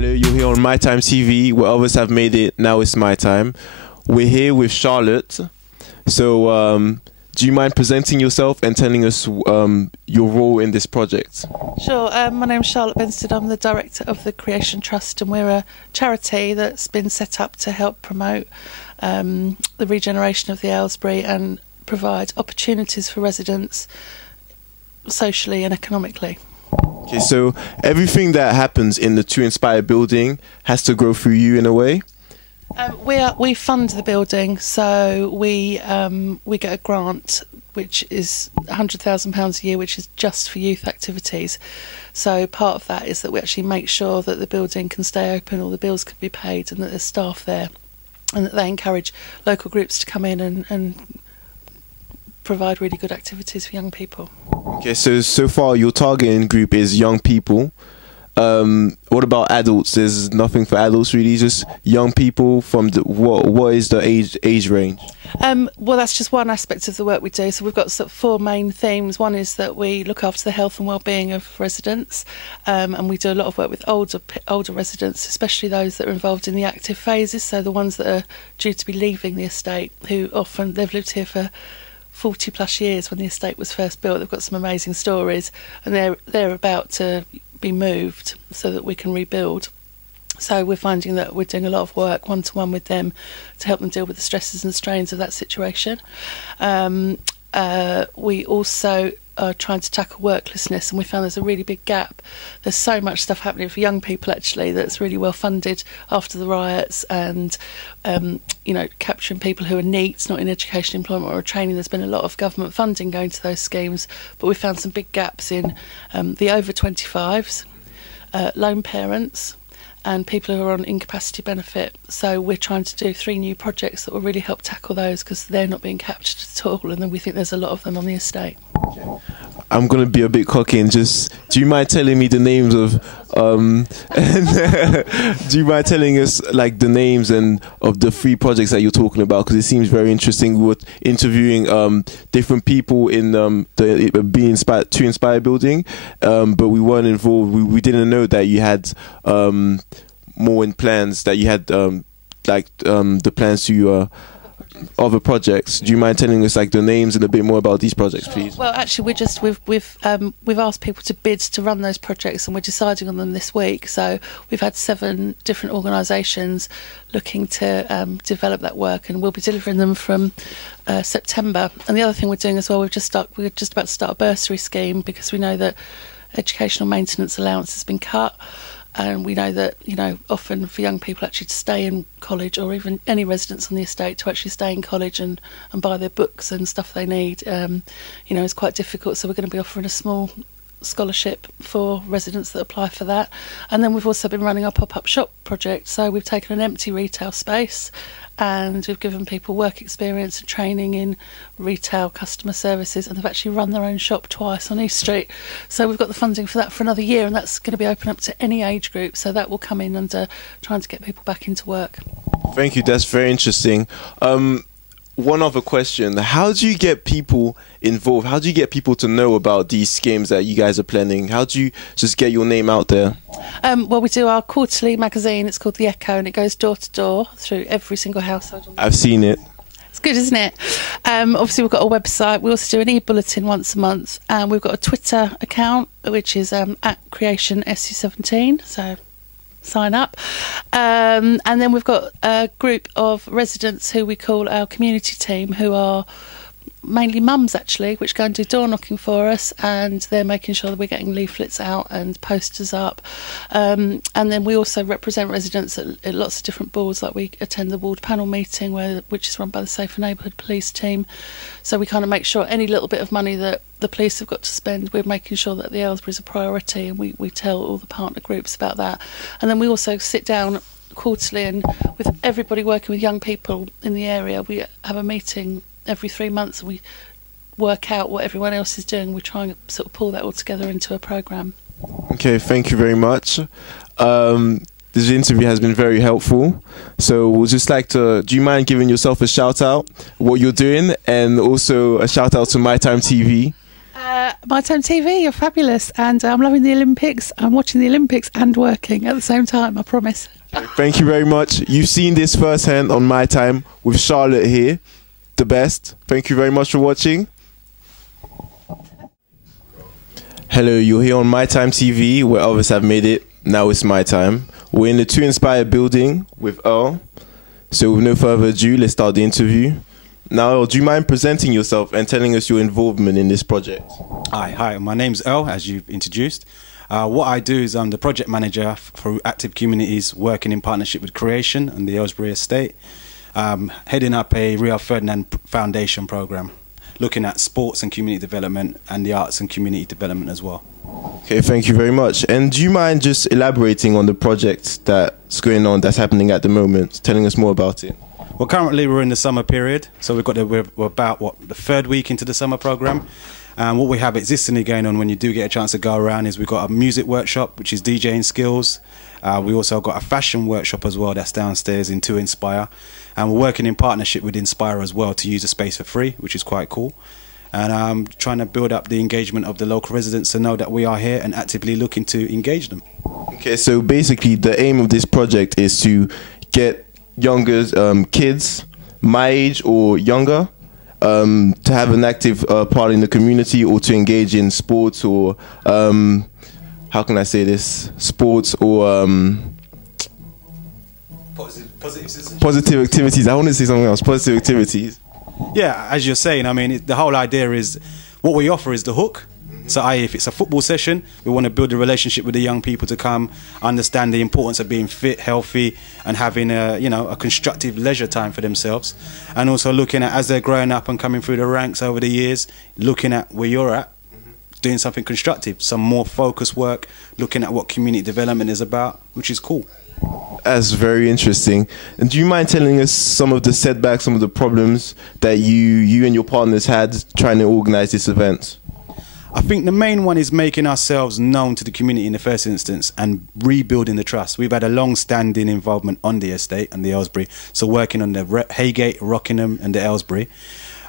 Hello, you're here on MyTymeTV, where others have made it. Now it's my time. We're here with Charlotte. So, do you mind presenting yourself and telling us your role in this project? Sure. My name's Charlotte Benstead. I'm the director of the Creation Trust, and we're a charity that's been set up to help promote the regeneration of the Aylesbury and provide opportunities for residents socially and economically. Okay, so everything that happens in the To Inspire building has to go through you in a way? We fund the building, so we get a grant which is £100,000 a year, which is just for youth activities. So part of that is that we actually make sure that the building can stay open, all the bills can be paid, and that there's staff there, and that they encourage local groups to come in and provide really good activities for young people. Okay, so far your targeting group is young people. What about adults? There's nothing for adults really, just young people from the what is the age range? Well, that's just one aspect of the work we do. So we've got sort of four main themes. One is that we look after the health and well-being of residents, and we do a lot of work with older residents, especially those that are involved in the active phases. So the ones that are due to be leaving the estate, who often they've lived here for 40 plus years when the estate was first built. They've got some amazing stories, and they're about to be moved so that we can rebuild. So we're finding that we're doing a lot of work one-to-one with them to help them deal with the stresses and strains of that situation. We also are trying to tackle worklessness, and we found there's a really big gap. There's so much stuff happening for young people actually that's really well funded after the riots, and you know, capturing people who are NEETs, not in education, employment or training. There's been a lot of government funding going to those schemes, but we found some big gaps in the over 25s, lone parents, and people who are on incapacity benefit. So we're trying to do 3 new projects that will really help tackle those, because they're not being captured at all, and then we think there's a lot of them on the estate. Okay. I'm going to be a bit cocky and just, do you mind telling me the names of, do you mind telling us like the names and of the 3 projects that you're talking about? Because it seems very interesting. We were interviewing different people in the To Inspire building, but we weren't involved. We didn't know that you had more in plans, that you had the plans to other projects. Do you mind telling us like the names and a bit more about these projects, please? Well, actually, we've asked people to bid to run those projects, and we're deciding on them this week. So we've had 7 different organisations looking to develop that work, and we'll be delivering them from September. And the other thing we're doing as well, we're just about to start a bursary scheme, because we know that educational maintenance allowance has been cut. And we know that, you know, often for young people actually to stay in college, or even any residents on the estate to actually stay in college and buy their books and stuff they need, you know, is quite difficult. So we're going to be offering a small scholarship for residents that apply for that. And then we've also been running our pop-up shop project. So we've taken an empty retail space and we've given people work experience and training in retail customer services, and they've actually run their own shop twice on East Street. So we've got the funding for that for another year, and that's going to be open up to any age group. So that will come in under trying to get people back into work. Thank you, that's very interesting. One other question, how do you get people involved? How do you get people to know about these schemes that you guys are planning? How do you just get your name out there? Well, we do our quarterly magazine. It's called The Echo, and it goes door to door through every single household. I've seen it. It's good, isn't it? Obviously, we've got a website. We also do an e-bulletin once a month, and we've got a Twitter account, which is at Creation SU17. So sign up. And then we've got a group of residents who we call our community team, who are mainly mums actually, which go and do door knocking for us, and they're making sure that we're getting leaflets out and posters up. And then we also represent residents at lots of different boards, like we attend the ward panel meeting, which is run by the Safer Neighbourhood Police team. So we kind of make sure any little bit of money that the police have got to spend, we're making sure that the Aylesbury is a priority, and we tell all the partner groups about that. And then we also sit down quarterly, and with everybody working with young people in the area, we have a meeting every 3 months, and we work out what everyone else is doing. We try and sort of pull that all together into a programme. Okay, thank you very much. This interview has been very helpful. So we'll just like to, do you mind giving yourself a shout out, what you're doing, and also a shout out to MyTymeTV? MyTymeTV, you're fabulous. And I'm loving the Olympics. I'm watching the Olympics and working at the same time, I promise. Thank you very much. You've seen this firsthand on My Time with Charlotte here, the best. Thank you very much for watching. Hello, you're here on MyTymeTV, where others have made it. Now it's my time. We're in the Too Inspired building with Earl. So with no further ado, let's start the interview. Now, Earl, do you mind presenting yourself and telling us your involvement in this project? Hi, my name's Earl, as you've introduced. What I do is I'm the project manager for Active Communities, working in partnership with Creation and the Aylesbury Estate, heading up a Rio Ferdinand Foundation program, looking at sports and community development and the arts and community development as well. Okay, thank you very much. And do you mind just elaborating on the project that's going on, that's happening at the moment, telling us more about it? Well, currently we're in the summer period, so we're about the third week into the summer program. And what we have existingly going on when you do get a chance to go around is we've got a music workshop, which is DJing skills. We also got a fashion workshop as well that's downstairs in 2 Inspire. And we're working in partnership with Inspire as well to use the space for free, which is quite cool. And I'm trying to build up the engagement of the local residents to know that we are here and actively looking to engage them. Okay, so basically the aim of this project is to get younger kids, my age or younger, to have an active part in the community or to engage in sports or, how can I say this, sports or positive activities. I want to say something else, positive activities. Yeah, as you're saying, I mean, the whole idea is, what we offer is the hook. So if it's a football session, we want to build a relationship with the young people to come, understand the importance of being fit, healthy, and having a constructive leisure time for themselves. And also looking at, as they're growing up and coming through the ranks over the years, looking at where you're at, doing something constructive, some more focused work, looking at what community development is about, which is cool. That's very interesting. And do you mind telling us some of the setbacks, some of the problems that you and your partners had trying to organize this event? I think the main one is making ourselves known to the community in the first instance and rebuilding the trust. We've had a long-standing involvement on the estate and the Aylesbury, so working on the Haygate, Rockingham and the Aylesbury.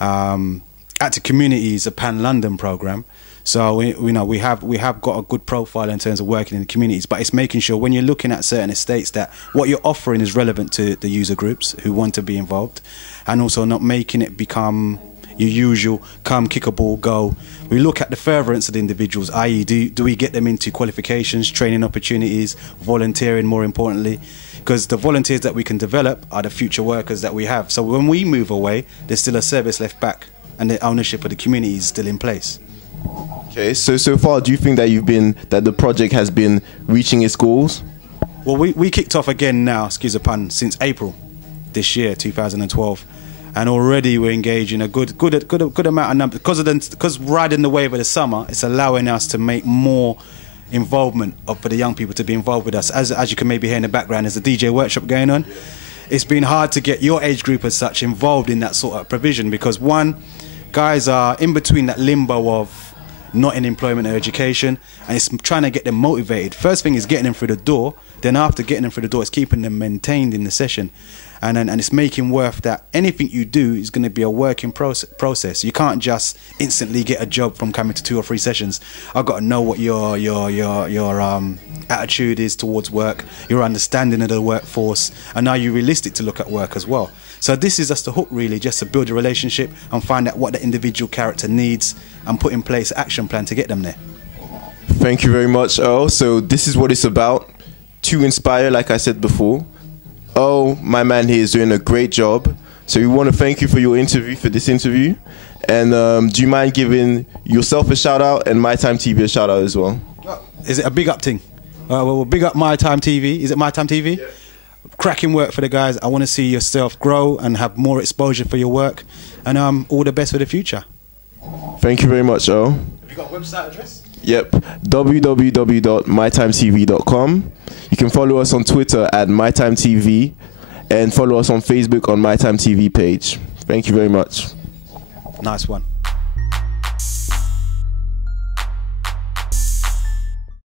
Active Community is a pan-London programme, so we have got a good profile in terms of working in the communities, but it's making sure when you're looking at certain estates that what you're offering is relevant to the user groups who want to be involved, and also not making it become your usual come, kick a ball, go. We look at the furtherance of the individuals, i.e. do we get them into qualifications, training opportunities, volunteering more importantly, because the volunteers that we can develop are the future workers that we have. So when we move away, there's still a service left back and the ownership of the community is still in place. Okay, so far do you think that the project has been reaching its goals? Well, we kicked off again now, excuse the pun, since April this year, 2012. And already we're engaging a good amount of numbers because riding the wave of the summer, it's allowing us to make more involvement for the young people to be involved with us. As you can maybe hear in the background, there's a DJ workshop going on. It's been hard to get your age group as such involved in that sort of provision because one, guys are in between that limbo of not in employment or education, and it's trying to get them motivated. First thing is getting them through the door, then after getting them through the door, it's keeping them maintained in the session. And it's making worth that anything you do is going to be a working process. You can't just instantly get a job from coming to 2 or 3 sessions. I've got to know what your attitude is towards work, your understanding of the workforce, and are you realistic to look at work as well. So this is just the hook really, just to build a relationship and find out what the individual character needs and put in place an action plan to get them there. Thank you very much, Earl. So this is what it's about, to inspire, like I said before. Oh, my man here is doing a great job. So we want to thank you for this interview. And do you mind giving yourself a shout out and MyTymeTV a shout out as well? Is it a big up thing? Well, we'll big up MyTymeTV. Is it MyTymeTV? Yeah. Cracking work for the guys. I want to see yourself grow and have more exposure for your work. And all the best for the future. Thank you very much, Earl. Have you got a website address? Yep, www.mytimetv.com. You can follow us on Twitter at MyTymeTV and follow us on Facebook on MyTymeTV page. Thank you very much. Nice one.